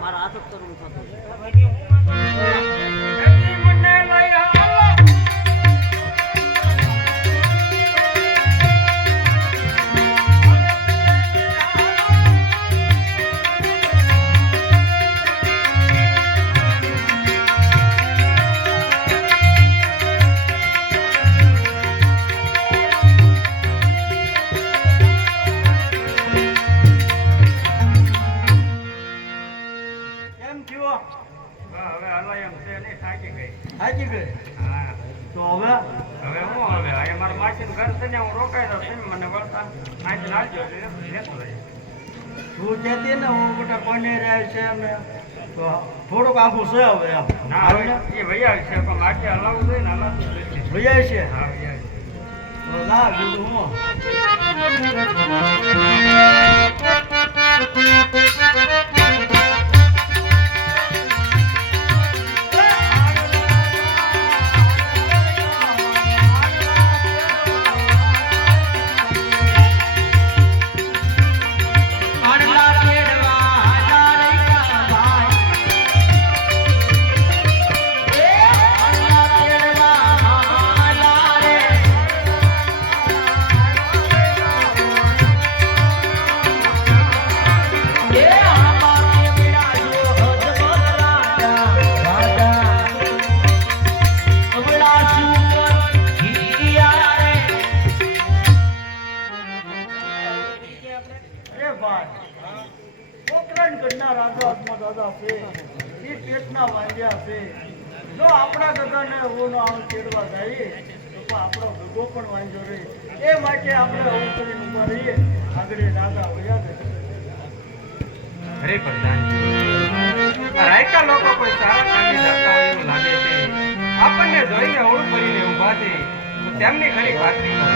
મારા હાથ જ કરવું થતું થોડુંક આખું છે હવે એ ભૈયા છે પણ માથે હલાવવું જોઈએ ને હલાવતું ભૈયા છે હા ભૈયા ના બીજું હું જો આપણા ગગાને ઓનો આમ ચેડવા જાય તો આપણો ગગો પણ વાંજો રહે એ માટે આપણે આવું કરીને ઉભા રહીએ આગળ રાગા હોયા છે. અરે પ્રધાનજી આ રાયકા લોકો કોઈ સારા કામે જતા હોય એવું લાગે છે. આપણને જોઈને ઓળખ કરીને ઊભા છે તો તેમની ખરી ખાતરી કરો.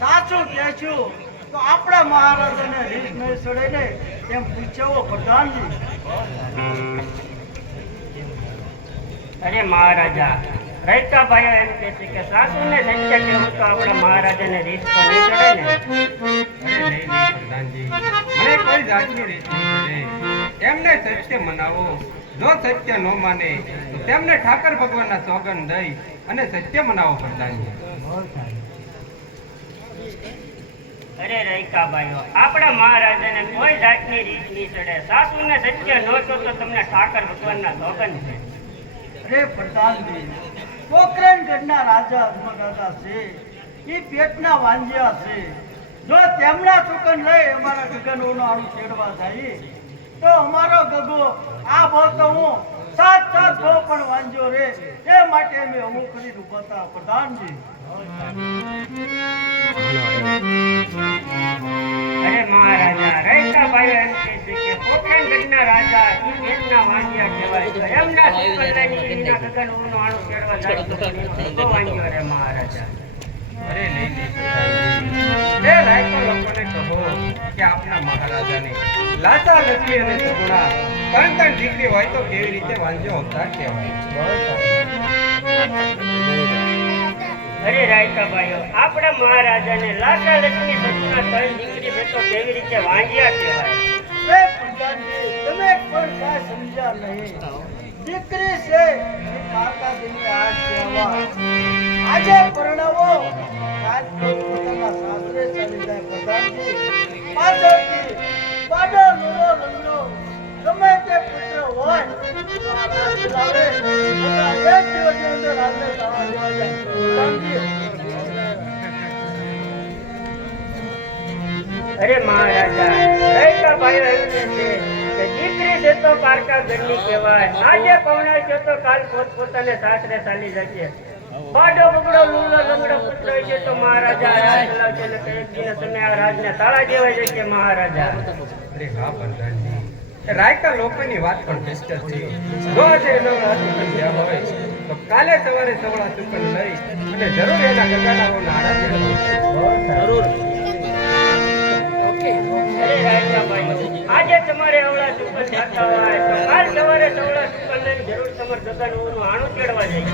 સાચું કે છું તો આપણા મહારાજાને રીત નહીં છોડે ને એમ પૂછ્યો પ્રધાનજી. અરે મહારાજા રૈકા ભાઈઓ એમ કહે છે કે સાસુને સત્ય કહેવું તો આપણા મહારાજાને રીત તો નહીં ચડે ને. નહીં પ્રધાનજી મને કોઈ જાતની રીત નહીં ચડે. એમને સત્ય મનાવો. જો સત્ય ન માને તો તેમને ઠાકર ભગવાનના સોગંદ દઈ અને સત્ય મનાવો પ્રધાનજી. અરે રૈકા ભાઈઓ આપણા મહારાજાને કોઈ જાતની રીત નહીં ચડે. સાસુને સત્ય ન કહો તો તમને ઠાકર ભગવાનના સોગંદ છે. અરે પ્રધાનજી પોખરણગઢના રાજા અધમદાદા છે એ પેટના વાંજ્યા છે. જો તેમના સુકન લઈ અમારા ગગનોનો આણું છેડવા જાય તો અમારો ગગો આ ભાવ તો હું સાત ભાવ પણ વાંજો રે એ માટે અમે અમુક કરી રૂપાતા પ્રધાનજી. અરે મહારાજા રૈકા ભાઈઓ એમ કહે છે કે પોખરણગઢના રાજા એ પેટના વાંજ્યા કહેવાય. એમના સુકન લઈને એના ગગનોનો આણું છેડવા જાય તો એનો વાંજ્યો રે મહારાજા. અરે નહીં પ્રધાનજી એ રાયકા લોકોને કહો કે આપના મહારાજાને લાચા લખી અને સગુણા ત્રણ દીકરી હોય તો કેવી રીતે વાંજો અવતાર કહેવાય. અરે રાયકા ભાઈઓ આપણા મહારાજાને લાચા લક્ષ્મી સગુણા ત્રણ દીકરી બેઠો કેવી રીતે વાંજ્યા કહેવાય. એ પ્રધાનજી તમે પણ કાંઈ સમજ્યા નહીં. દીકરી છે એ માતાજીની આશ કહેવા. આજે પરણાવો કાલ પોતાના સાસરે ચાલી જાય પ્રધાનજી. પાછળથી બાડો લુલો લંગડો ગમે તે પુત્ર હોય તો આ રાજ લાવે. એક દિવસ અરે મહારાજા રૈકા ભાઈઓ એમ કહે છે કે દીકરી છે તો પારકા ઘરની કહેવાય. આજે પૌણાય છે તો કાલ પોતપોતાને સાસરે ચાલી જશે. બાડો બગડો લૂલો લંગડો પુત્ર છે તો મહારાજા રાજ ચલાવશે ને કઈ દિને તમે આ રાજને તાળા દેવાઈ જશે મહારાજા. અરે હા પ્રધાનજી, એ રાયકા લોકોની વાત પણ બેસ્ટ છે. જો આજે નવરા સુકન થયા હોય તો કાલે સવારે સવળા સુકન લઈ અને જરૂર એના ગગાડાઓના આરાધ્ય જરૂર. અરે રાયકા ભાઈઓ આજે તમારે અવળા સુકન જાતા હોય તો કાલ સવારે સવળા સુકન લઈને જરૂર તમારે ગગાનું આણું કેળવા જઈએ.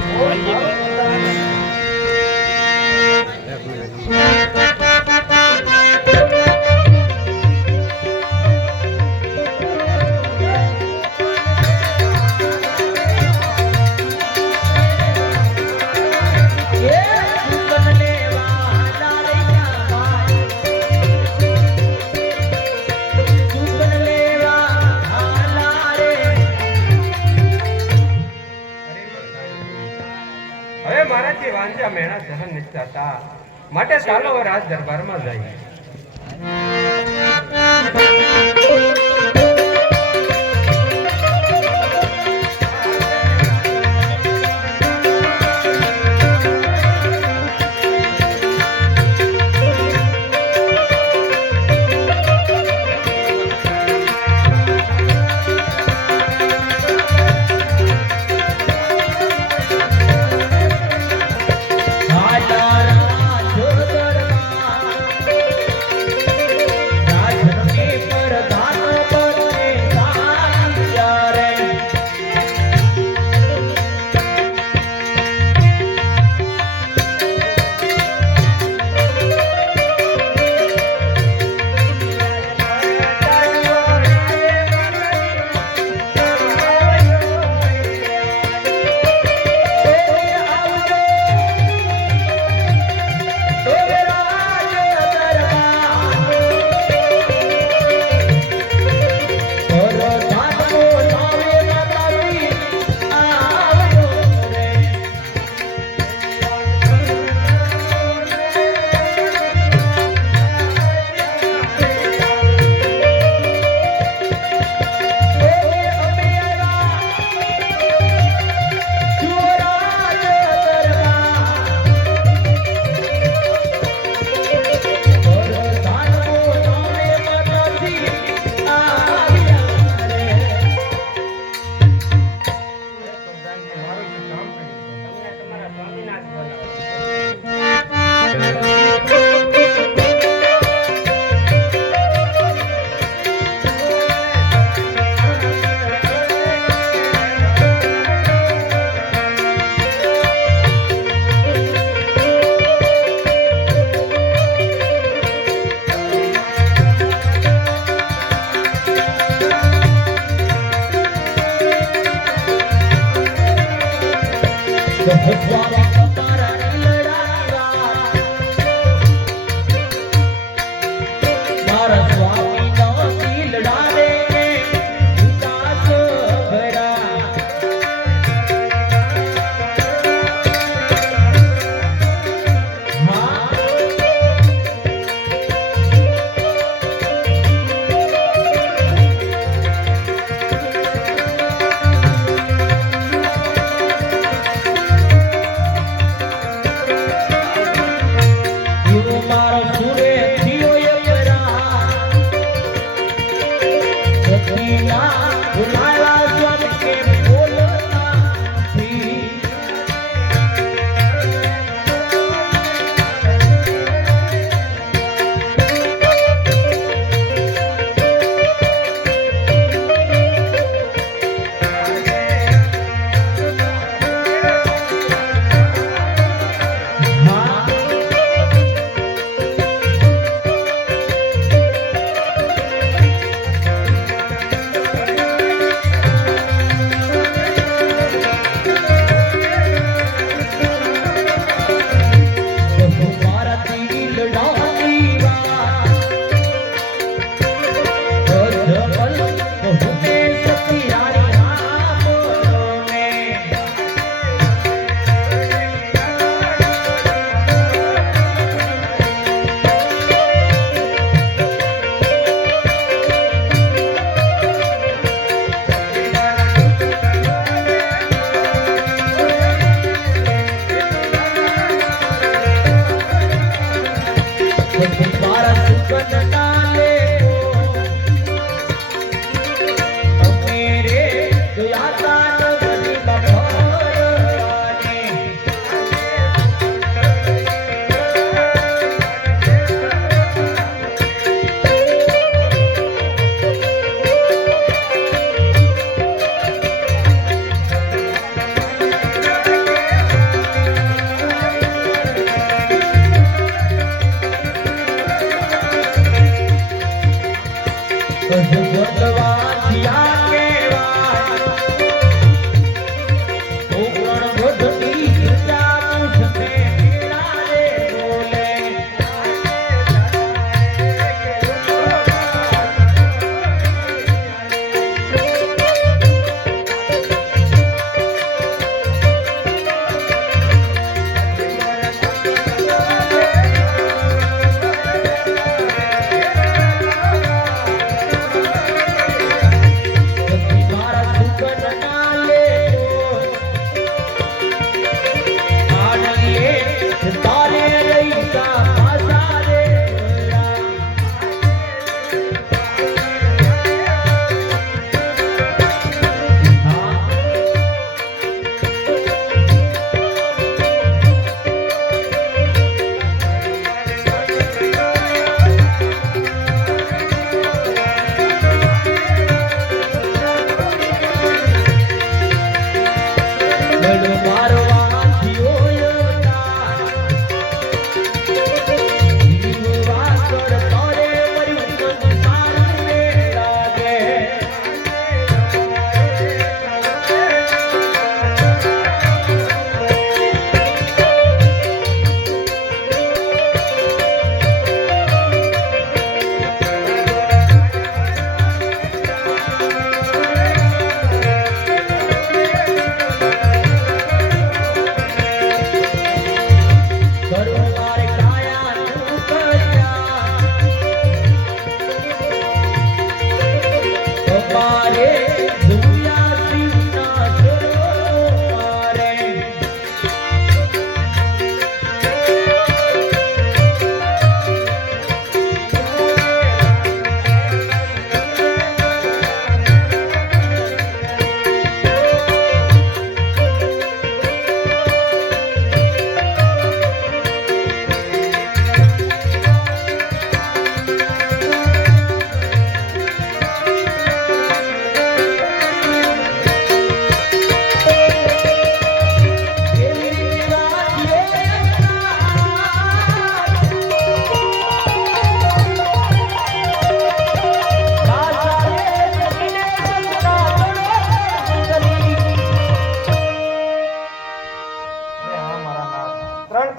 હવે મારાથી વાંજા મેણા સહન નથી થતા, માટે ચાલો હવે રાજ દરબારમાં જઈએ.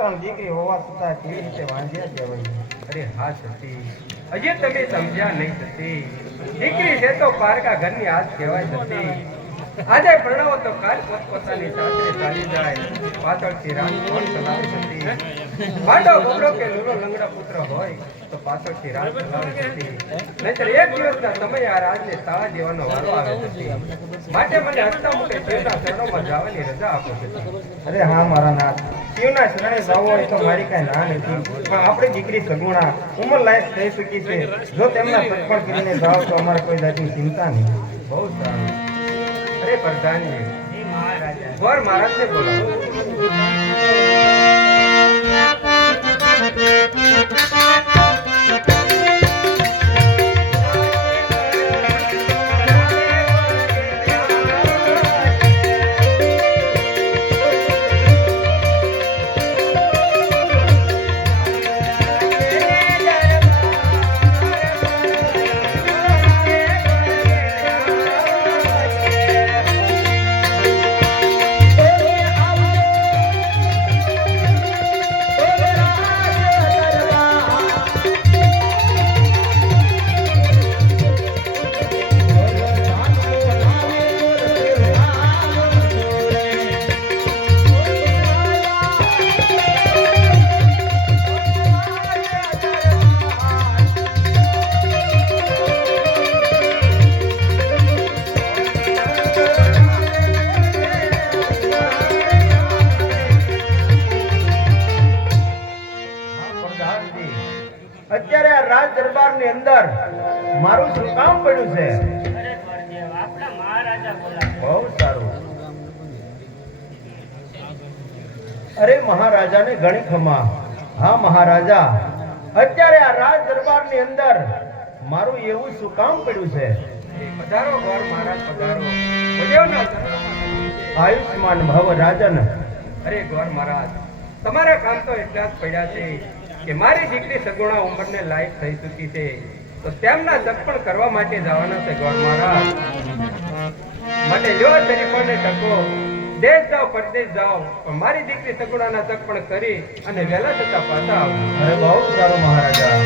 ત્રણ દીકરી હોવા છતાં કેવી રીતે વાંધ્યા કહેવાય? અરે હા સતી, હજી તમે સમજ્યા નહીં સતી. દીકરી છે તો પારકા ઘરની આજ કહેવાય સતી. આજે પરણાવો તો કાલ પોતપોતાની સાસરે ચાલી જાય. પાછળથી રાત કોણ ચલાવે સતી? વાડો ગોબડો કે લૂલો લંગડા પુત્ર હોય તો પાછળથી રાત ચલાવે સતી. નહીંતર એક દિવસના સમયે આ રાજને તાળા દેવાનો વારો આવે સતી. માટે મને હસતા મોટે શિવના શરણોમાં જવાની રજા આપો સતી. અરે હા મારા નાથ, શિવના શરણે જવું હોય તો મારી કાંઈ ના નથી, પણ આપણી દીકરી સગુણા ઉંમર લાયક થઈ ચૂકી છે. જો તેમના સગપણ કરીને જાઓ તો અમારે કોઈ જાતની ચિંતા નહીં. બહુ સારું. અરે પ્રધાનજી, ગોર મહારાજને બોલાવો. અત્યારે આ રાજ દરબાર ની અંદર મારું શું કામ પડ્યું છે? આપણા મહારાજા બોલાવે. બહુ સારું. અરે મહારાજાને ઘણી ખમા. હા મહારાજા, અત્યારે આ રાજ દરબાર ની અંદર મારું એવું શું કામ પડ્યું છે? પધારો ગોર મહારાજ, પધારો. આયુષ્માન ભવ રાજન. અરે ગોર મહારાજ, તમારા કામ તો એટલા જ પડ્યા છે કે મારી દીકરી સગુણા ઉંમરને લાયક થઈ ચૂકી છે, તો તેમના સગપણ કરવા માટે જવાના છે ગોર મહારાજ. માટે જો શરીફોને ટકો, દેશ જાઓ પરદેશ જાઓ, પણ મારી દીકરી સગુણાના સગપણ કરી અને વહેલા થતા પાછા આવો. અરે બહુ સારું મહારાજા.